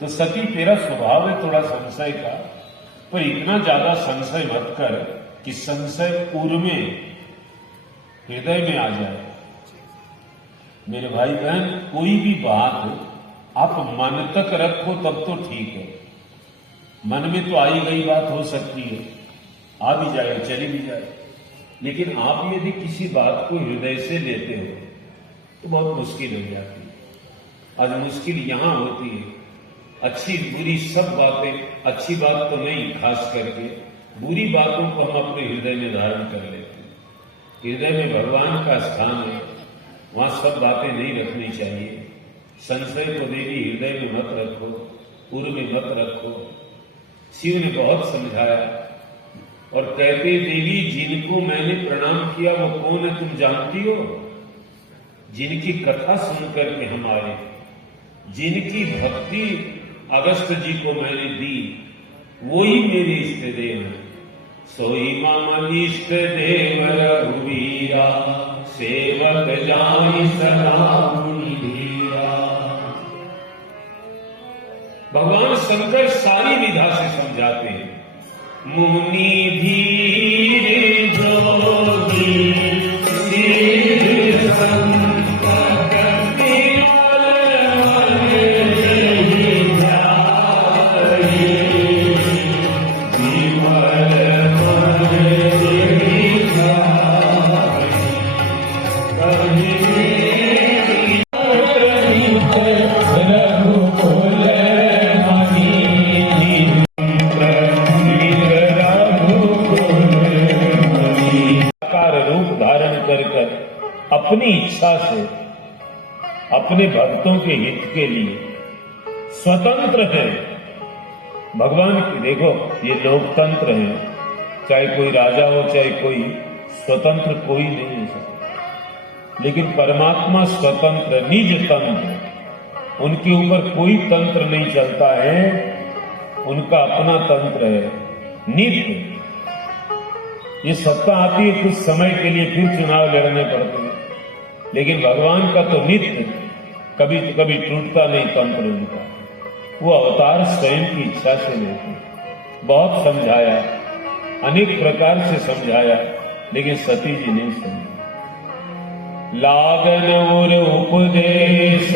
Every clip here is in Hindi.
तो सती तेरा स्वभाव है थोड़ा संशय का, पर इतना ज्यादा संशय मत कर कि संशय पूर्व में हृदय में आ जाए। मेरे भाई बहन, कोई भी बात आप मन तक रखो तब तो ठीक है। मन में तो आई गई बात हो सकती है, आ भी जाए चली भी जाए, लेकिन आप यदि किसी बात को हृदय से लेते हो तो बहुत मुश्किल हो जाती है। आज मुश्किल यहां होती है, अच्छी बुरी सब बातें, अच्छी बात तो नहीं, खास करके बुरी बातों को हम अपने हृदय में धारण कर लेते हैं। हृदय में भगवान का स्थान है, वहां सब बातें नहीं रखनी चाहिए। संशय को देवी हृदय में मत रखो, पूर्व में मत रखो। शिव ने बहुत समझाया और कहते, देवी जिनको मैंने प्रणाम किया वो कौन है तुम जानती हो? जिनकी कथा सुनकर के हम आए, जिनकी भक्ति अगस्त जी को मैंने दी, वो ही मेरे इष्ट देव हैं। सोई मम इष्ट देव रघुवीरा, सेवक जानि सदा मुनि धीरा। भगवान शंकर सारी विधा से समझाते हैं। मुनि धीर जोगी सिद्ध संपत अपनी इच्छा से अपने भक्तों के हित के लिए स्वतंत्र है। भगवान की देखो, ये लोकतंत्र है, चाहे कोई राजा हो चाहे कोई, स्वतंत्र कोई नहीं है सकता। लेकिन परमात्मा स्वतंत्र, निज तंत्र, उनके ऊपर कोई तंत्र नहीं चलता है, उनका अपना तंत्र है, नित्य। ये सत्ता आती है कुछ समय के लिए, फिर चुनाव लड़ने पड़ते हैं, लेकिन भगवान का तो नित्य, कभी कभी टूटता नहीं तंत्र उनका। वो अवतार स्वयं की इच्छा से लेते। बहुत समझाया, अनेक प्रकार से समझाया, लेकिन सती जी नहीं समझी। लागन और उपदेश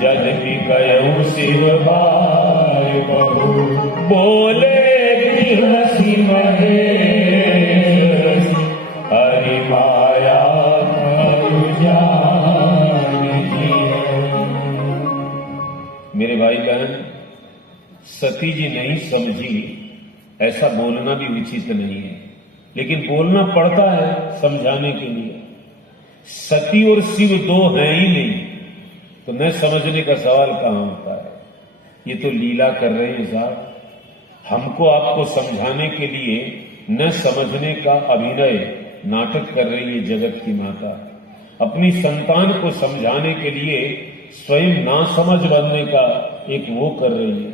जद भी गयऊ शिव भाई बहु, बोले हसी महेश हरि माया मेरे भाई बहन, सती जी नहीं समझी, ऐसा बोलना भी उचित नहीं है, लेकिन बोलना पड़ता है समझाने के लिए। सती और शिव दो हैं ही नहीं, तो न समझने का सवाल कहां होता है। ये तो लीला कर रहे हैं साहब, हमको आपको समझाने के लिए न समझने का अभिनय नाटक कर रही है जगत की माता। अपनी संतान को समझाने के लिए स्वयं ना समझ बनने का एक वो कर रही है।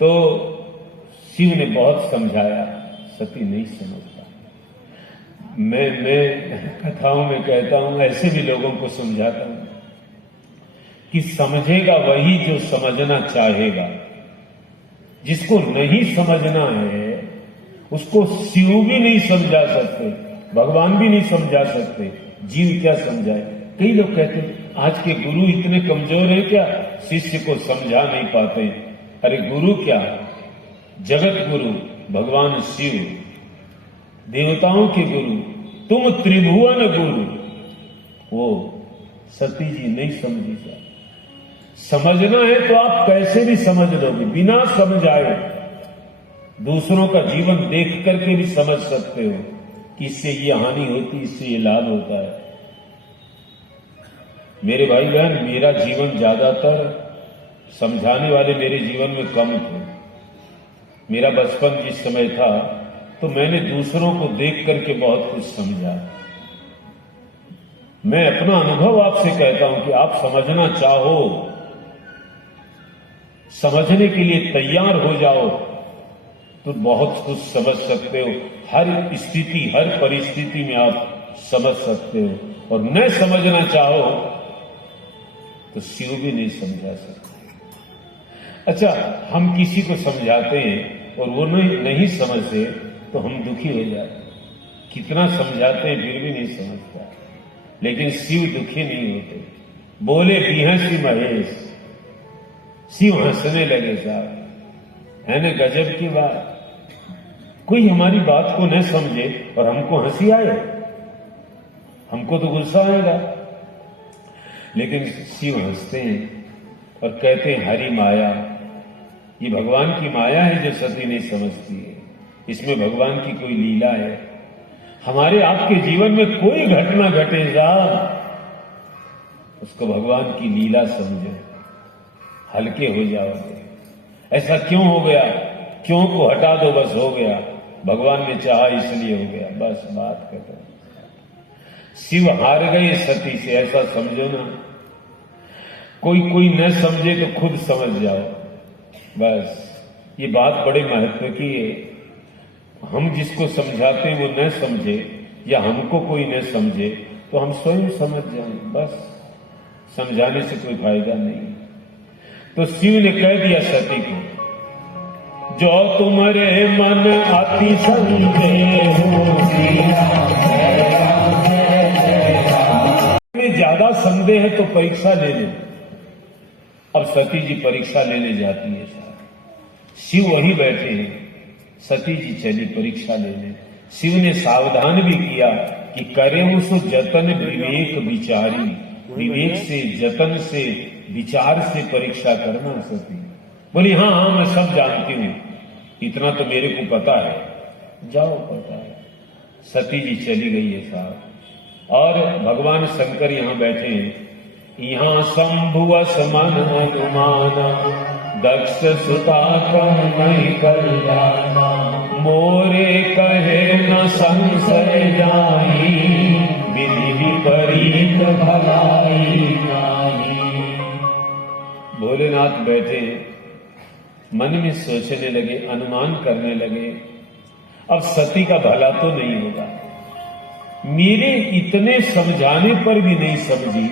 तो शिव ने बहुत समझाया, सती नहीं समझता। मैं कथाओं में कहता हूं, ऐसे भी लोगों को समझाता हूं कि समझेगा वही जो समझना चाहेगा। जिसको नहीं समझना है उसको शिव भी नहीं समझा सकते, भगवान भी नहीं समझा सकते, जीव क्या समझाए। कई लोग कहते हैं आज के गुरु इतने कमजोर हैं क्या, शिष्य को समझा नहीं पाते। अरे गुरु क्या, जगत गुरु भगवान शिव, देवताओं के गुरु, तुम त्रिभुवन गुरु। वो सती जी नहीं समझी जा। समझना है तो आप कैसे भी समझ लोगे, बिना समझाए दूसरों का जीवन देख करके भी समझ सकते हो कि इससे ये हानि होती, इससे ये लाभ होता है। मेरे भाई बहन, मेरा जीवन ज्यादातर समझाने वाले मेरे जीवन में कम थे। मेरा बचपन जिस समय था तो मैंने दूसरों को देख करके बहुत कुछ समझा। मैं अपना अनुभव आपसे कहता हूं कि आप समझना चाहो, समझने के लिए तैयार हो जाओ तो बहुत कुछ समझ सकते हो। हर स्थिति, हर परिस्थिति में आप समझ सकते हो। और न समझना चाहो तो शिव भी नहीं समझा सकते। अच्छा, हम किसी को समझाते हैं और वो नहीं समझते तो हम दुखी हो जाते। कितना समझाते हैं फिर भी नहीं समझता। लेकिन शिव दुखी नहीं होते। बोले बिहसी महेश, शिव हंसने लगे साहब। है ना गजब की बात। कोई हमारी बात को न समझे और हमको हंसी आए, हमको तो गुस्सा आएगा। लेकिन शिव हंसते हैं और कहते हैं हरि माया। ये भगवान की माया है जो सती नहीं समझती है। इसमें भगवान की कोई लीला है। हमारे आपके जीवन में कोई घटना घटे साहब, उसको भगवान की लीला समझो, हल्के हो जाओगे। ऐसा क्यों हो गया, क्यों को हटा दो, बस हो गया। भगवान ने चाहा इसलिए हो गया, बस बात खत्म। शिव हार गए सती से, ऐसा समझो ना। कोई न समझे तो खुद समझ जाओ, बस। ये बात बड़े महत्व की है। हम जिसको समझाते हैं वो न समझे या हमको कोई न समझे तो हम स्वयं समझ जाएं, बस। समझाने से कोई फायदा नहीं। तो शिव ने कह दिया सती को, जो तुम्हारे मन अति संदेह में ज्यादा संदेह है तो परीक्षा ले ले। अब सती जी परीक्षा लेने जाती है। शिव वहीं बैठे हैं, सती जी चली परीक्षा लेने। शिव ने सावधान भी किया कि करे उस जतन विवेक विचारी। विवेक से, जतन से, विचार से परीक्षा करना सती। बोली हाँ हाँ मैं सब जानती हूं, इतना तो मेरे को पता है, जाओ पता है। सती जी चली गई है साहब। और भगवान शंकर यहां बैठे हैं। यहाँ शंभु असमन अनुमाना, दक्ष सुता नहीं कल्याणा। मोरे कहे न संशय जाई, विधि विपरीत भलाई नाही। भोलेनाथ बैठे मन में सोचने लगे, अनुमान करने लगे, अब सती का भला तो नहीं होगा। मेरे इतने समझाने पर भी नहीं समझी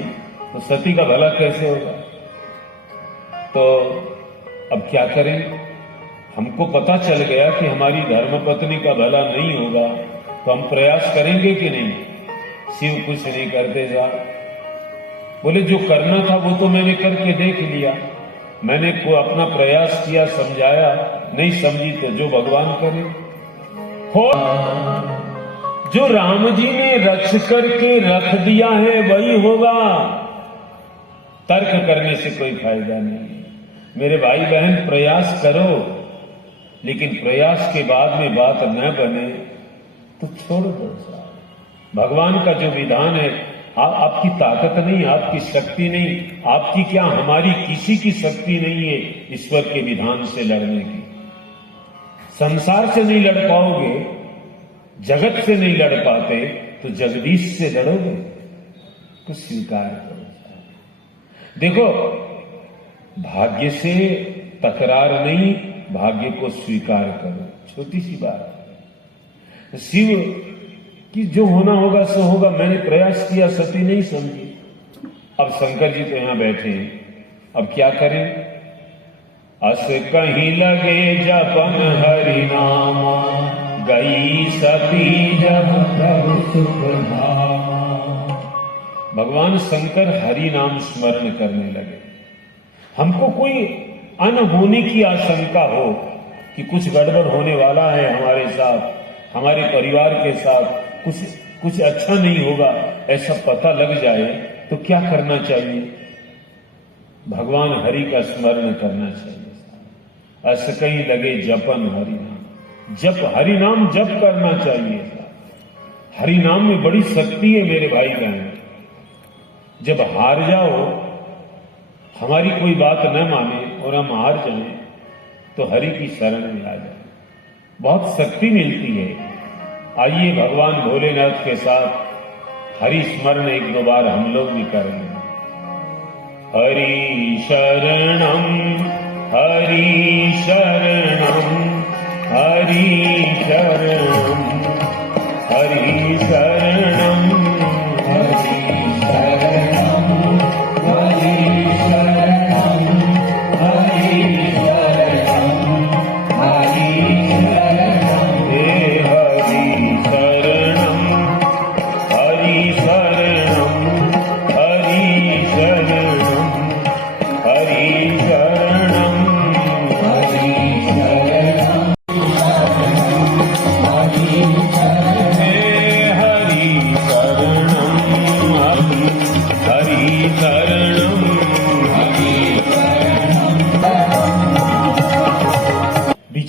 तो सती का भला कैसे होगा। तो अब क्या करें। हमको पता चल गया कि हमारी धर्मपत्नी का भला नहीं होगा, तो हम प्रयास करेंगे कि नहीं। शिव कुछ नहीं करते साहब। बोले जो करना था वो तो मैंने करके देख लिया, मैंने को अपना प्रयास किया, समझाया, नहीं समझी तो जो भगवान करे हो। जो राम जी ने रच करके रख दिया है वही होगा। तर्क करने से कोई फायदा नहीं। मेरे भाई बहन प्रयास करो, लेकिन प्रयास के बाद में बात न बने तो छोड़ दो साहब। भगवान का जो विधान है, आपकी ताकत नहीं, आपकी शक्ति नहीं, आपकी क्या हमारी किसी की शक्ति नहीं है ईश्वर के विधान से लड़ने की। संसार से नहीं लड़ पाओगे, जगत से नहीं लड़ पाते तो जगदीश से लड़ोगे। तो स्वीकार करो। देखो, भाग्य से तकरार नहीं, भाग्य को स्वीकार करो। छोटी सी बात है। शिव कि जो होना होगा सो होगा, मैंने प्रयास किया, सती नहीं समझी। अब शंकर जी तो यहां बैठे हैं, अब क्या करें। अस कहीं लगे जपन हरि नामा, गई सती जब प्रभु सुख धामा। भगवान शंकर हरि नाम स्मरण करने लगे। हमको कोई अनहोने की आशंका हो कि कुछ गड़बड़ होने वाला है हमारे साथ, हमारे परिवार के साथ, कुछ अच्छा नहीं होगा, ऐसा पता लग जाए तो क्या करना चाहिए। भगवान हरि का स्मरण करना चाहिए। ऐसे कहीं लगे जपन हरि नाम, जप हरि नाम जप करना चाहिए। हरि नाम में बड़ी शक्ति है मेरे भाई बहन। जब हार जाओ, हमारी कोई बात न माने और हम हार जाएं, तो हरि की शरण में आ जाए, बहुत शक्ति मिलती है। आइए भगवान भोलेनाथ के साथ हरि स्मरण एक दो बार हम लोग भी करेंगे। हरि शरणम हरि शरणम हरि शरणम हरि शरणम हरि शरणम हरि शरणम हरि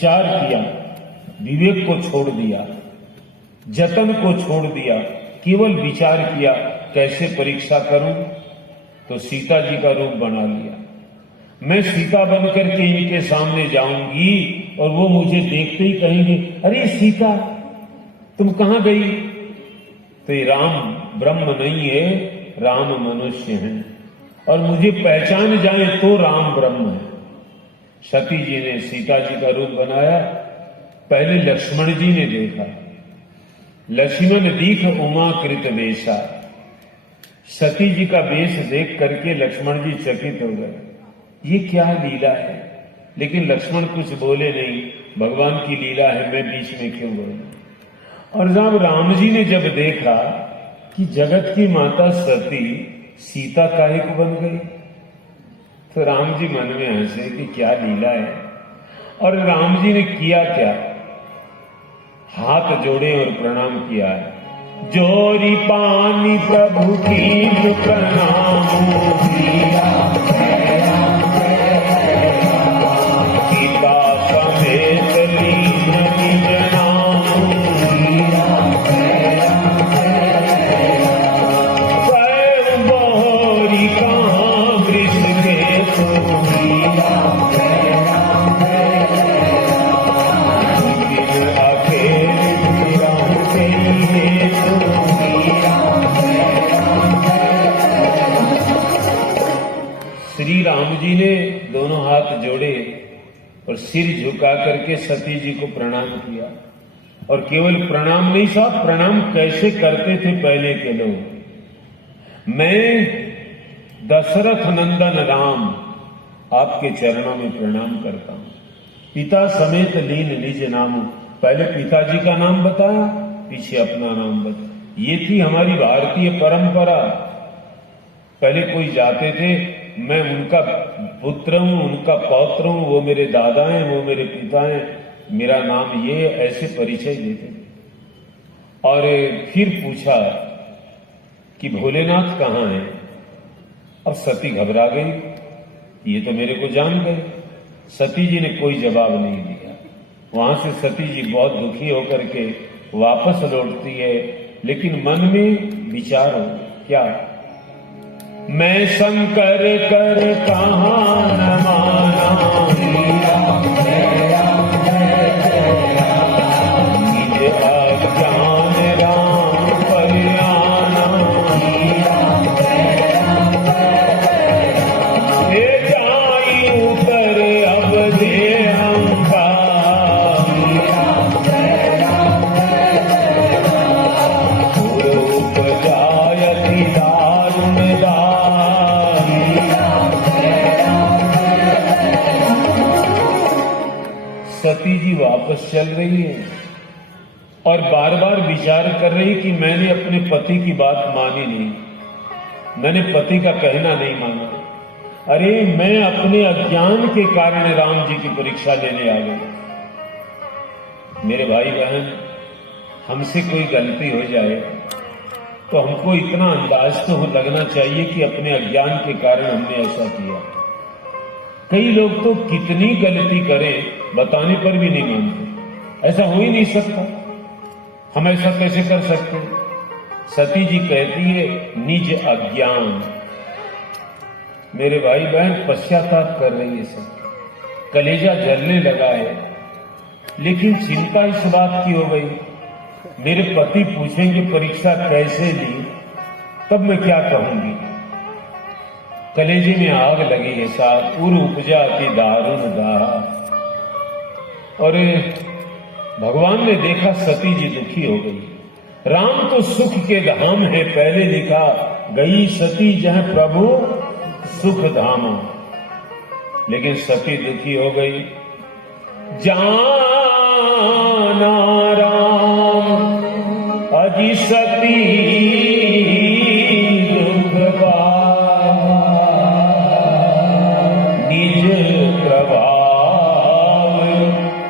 विचार किया, विवेक को छोड़ दिया, जतन को छोड़ दिया, केवल विचार किया कैसे परीक्षा करूं, तो सीता जी का रूप बना लिया। मैं सीता बनकर के इनके सामने जाऊंगी और वो मुझे देखते ही कहेंगे, अरे सीता तुम कहां गई? तो ये राम ब्रह्म नहीं है, राम मनुष्य हैं, और मुझे पहचान जाए तो राम ब्रह्म है। सती जी ने सीता जी का रूप बनाया। पहले लक्ष्मण जी ने देखा, लक्ष्मण दीख उमा कृत वेशा। सती जी का वेश देख करके लक्ष्मण जी चकित हो गए, ये क्या लीला है। लेकिन लक्ष्मण कुछ बोले नहीं, भगवान की लीला है, मैं बीच में क्यों बोलूं। और जब राम जी ने जब देखा कि जगत की माता सती सीता काहे को बन गई, तो राम जी मन में हंसे कि क्या लीला है। और राम जी ने किया क्या, हाथ जोड़े और प्रणाम किया है। जोरी पानी प्रभु की प्रणाम किया, सीता समेत लीन निज नाम किया, पैर मोहरी कहाँ वृष के सोहिया, श्री राम जी ने दोनों हाथ जोड़े और सिर झुका करके सती जी को प्रणाम किया। और केवल प्रणाम नहीं साहब, प्रणाम कैसे करते थे पहले के लोग। मैं दशरथ नंदन राम आपके चरणों में प्रणाम करता हूं, पिता समेत लीन निज नाम। पहले पिताजी का नाम बताया, पीछे अपना नाम बताया। ये थी हमारी भारतीय परंपरा। पहले कोई जाते थे, मैं उनका पुत्र हूं, उनका पौत्र हूं, वो मेरे दादा हैं, वो मेरे पिता हैं, मेरा नाम ये, ऐसे परिचय देते थे। और फिर पूछा कि भोलेनाथ कहाँ हैं। अब सती घबरा गई, ये तो मेरे को जान गए। सती जी ने कोई जवाब नहीं दिया। वहां से सती जी बहुत दुखी होकर के वापस लौटती है, लेकिन मन में विचार हो क्या, मैं शंकर कर कहाँ न माना, निज अज्ञान राम पर आना, ये जाई उतर अब दे हमका, रूप जायति दारुण सती जी वापस चल रही है और बार बार विचार कर रही कि मैंने अपने पति की बात मानी नहीं, मैंने पति का कहना नहीं माना। अरे मैं अपने अज्ञान के कारण राम जी की परीक्षा लेने आ गई। मेरे भाई बहन, हमसे कोई गलती हो जाए तो हमको इतना अंदाज तो लगना चाहिए कि अपने अज्ञान के कारण हमने ऐसा किया। कई लोग तो कितनी गलती करें बताने पर भी नहीं मानते, ऐसा हो ही नहीं सकता, हम ऐसा कैसे कर सकते। सती जी कहती है निज अज्ञान। मेरे भाई बहन पश्चाताप कर रही है सब, कलेजा जलने लगा है। लेकिन चिंता इस बात की हो गई, मेरे पति पूछेंगे परीक्षा कैसे ली, तब मैं क्या कहूंगी। कलेजे में आग लगी है साथ, उर उपजा की दारुण दाह। और भगवान ने देखा सती जी दुखी हो गई। राम तो सुख के धाम है, पहले लिखा गई सती जहां प्रभु सुख धामा। लेकिन सती दुखी हो गई। जाना राम अजी सती दुख निज प्रभाव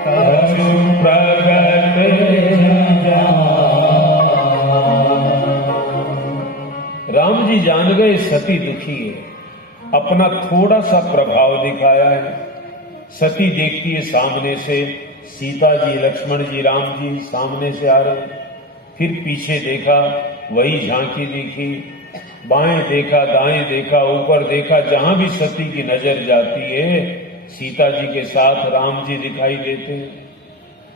कछु प्रगट राम जी जान गए सती दुखी है, अपना थोड़ा सा प्रभाव दिखाया है। सती देखती है सामने से सीता जी, लक्ष्मण जी, राम जी सामने से आ रहे। फिर पीछे देखा, वही झांकी दिखी, बाएं देखा, दाएं देखा, ऊपर देखा, जहां भी सती की नजर जाती है सीता जी के साथ राम जी दिखाई देते हैं।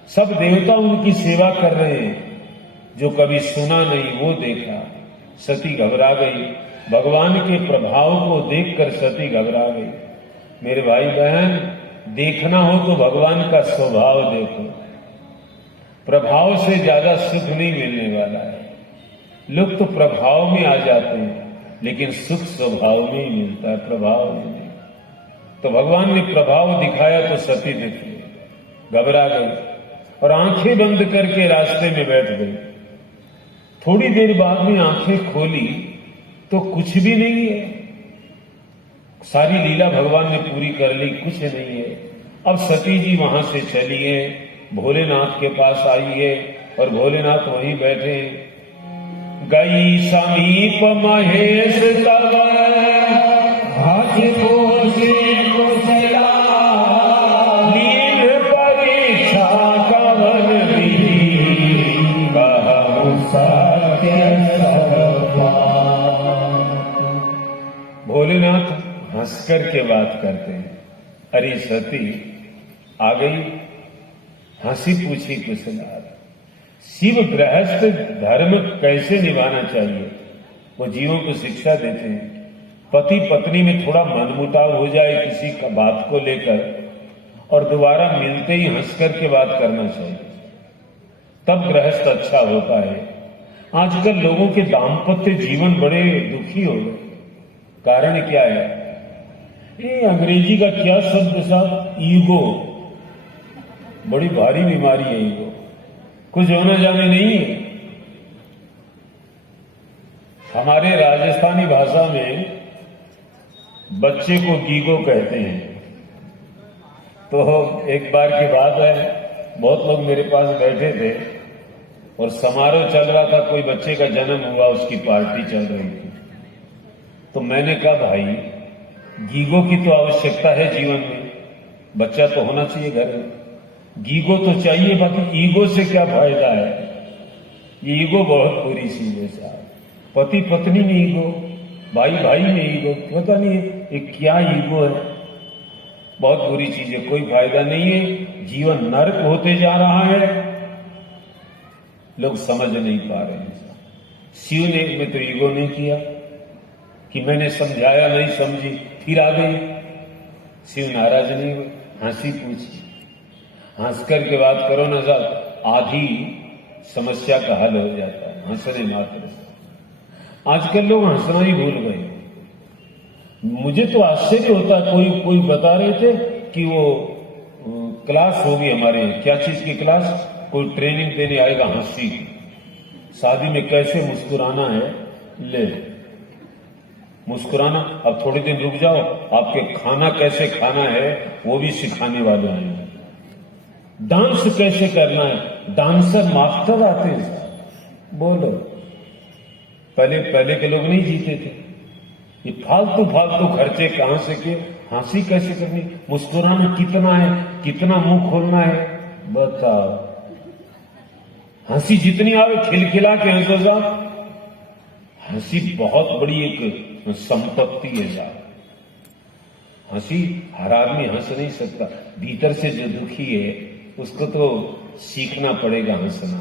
सब देवता उनकी सेवा कर रहे हैं। जो कभी सुना नहीं वो देखा। सती घबरा गई। भगवान के प्रभाव को देखकर सती घबरा गई। मेरे भाई बहन, देखना हो तो भगवान का स्वभाव देखो। प्रभाव से ज्यादा सुख नहीं मिलने वाला है। लोग तो प्रभाव में आ जाते हैं, लेकिन सुख स्वभाव में ही मिलता है, प्रभाव में नहीं। तो भगवान ने प्रभाव दिखाया तो सती दिखी, घबरा गई और आंखें बंद करके रास्ते में बैठ गई। थोड़ी देर बाद में आंखें खोली तो कुछ भी नहीं है। सारी लीला भगवान ने पूरी कर ली, कुछ नहीं है। अब सती जी वहां से चली है, भोलेनाथ के पास आई है और भोलेनाथ वहीं बैठे हैं। गई समीप महेश तब हाथ पोषे कुशला, लीन परीक्षा कवन विधि, कहु सत्य भोलेनाथ हंसकर के बात करते हैं। अरे सती आ गई, हंसी पूछी कुशला। शिव गृहस्थ धर्म कैसे निभाना चाहिए वो जीवों को शिक्षा देते हैं। पति पत्नी में थोड़ा मनमुटाव हो जाए किसी का बात को लेकर और दोबारा मिलते ही हंसकर के बात करना चाहिए, तब गृहस्थ अच्छा होता है। आजकल लोगों के दाम्पत्य जीवन बड़े दुखी हो गए। कारण क्या है? ये अंग्रेजी का क्या शब्द साहब, ईगो। बड़ी भारी बीमारी है ईगो, कुछ होना जाने नहीं है। हमारे राजस्थानी भाषा में बच्चे को गीगो कहते हैं। तो एक बार की बात है, बहुत लोग मेरे पास बैठे थे और समारोह चल रहा था, कोई बच्चे का जन्म हुआ, उसकी पार्टी चल रही थी। तो मैंने कहा भाई, गीगो की तो आवश्यकता है जीवन में, बच्चा तो होना चाहिए घर में, गीगो तो चाहिए, बाकी ईगो से क्या फायदा है? ये ईगो बहुत बुरी चीज है साहब। पति पत्नी में ईगो, भाई भाई में ईगो, पता नहीं ये क्या ईगो है। बहुत बुरी चीज है, कोई फायदा नहीं है। जीवन नरक होते जा रहा है, लोग समझ नहीं पा रहे हैं। शिव ने में तो ईगो नहीं किया कि मैंने समझाया, नहीं समझी, फिर आ गई। शिव नाराज नहीं हुए, हंसी पूछी, हंस करके बात करो ना साहब, आधी समस्या का हल हो जाता है हंसने मात्र से। आजकल लोग हंसना ही भूल गए। मुझे तो आश्चर्य होता है, कोई बता रहे थे कि वो क्लास होगी हमारे, क्या चीज की क्लास, कोई ट्रेनिंग देने आएगा हंसी की। शादी में कैसे मुस्कुराना है, ले मुस्कुराना। अब थोड़ी दिन रुक जाओ, आपके खाना कैसे खाना है वो भी सिखाने वाले आएंगे। डांस कैसे करना है, डांसर मास्टर आते हैं। बोलो, पहले के लोग नहीं जीते थे। ये फालतू खर्चे कहां से किए, हंसी कैसे करनी, मुस्कुराना कितना है, कितना मुंह खोलना है, बताओ। हंसी जितनी आवे खिलखिला के हंसो साहब। हंसी बहुत बड़ी एक संपत्ति है साहब। हंसी, हर आदमी हंस नहीं सकता। भीतर से जो दुखी है उसको तो सीखना पड़ेगा हंसना।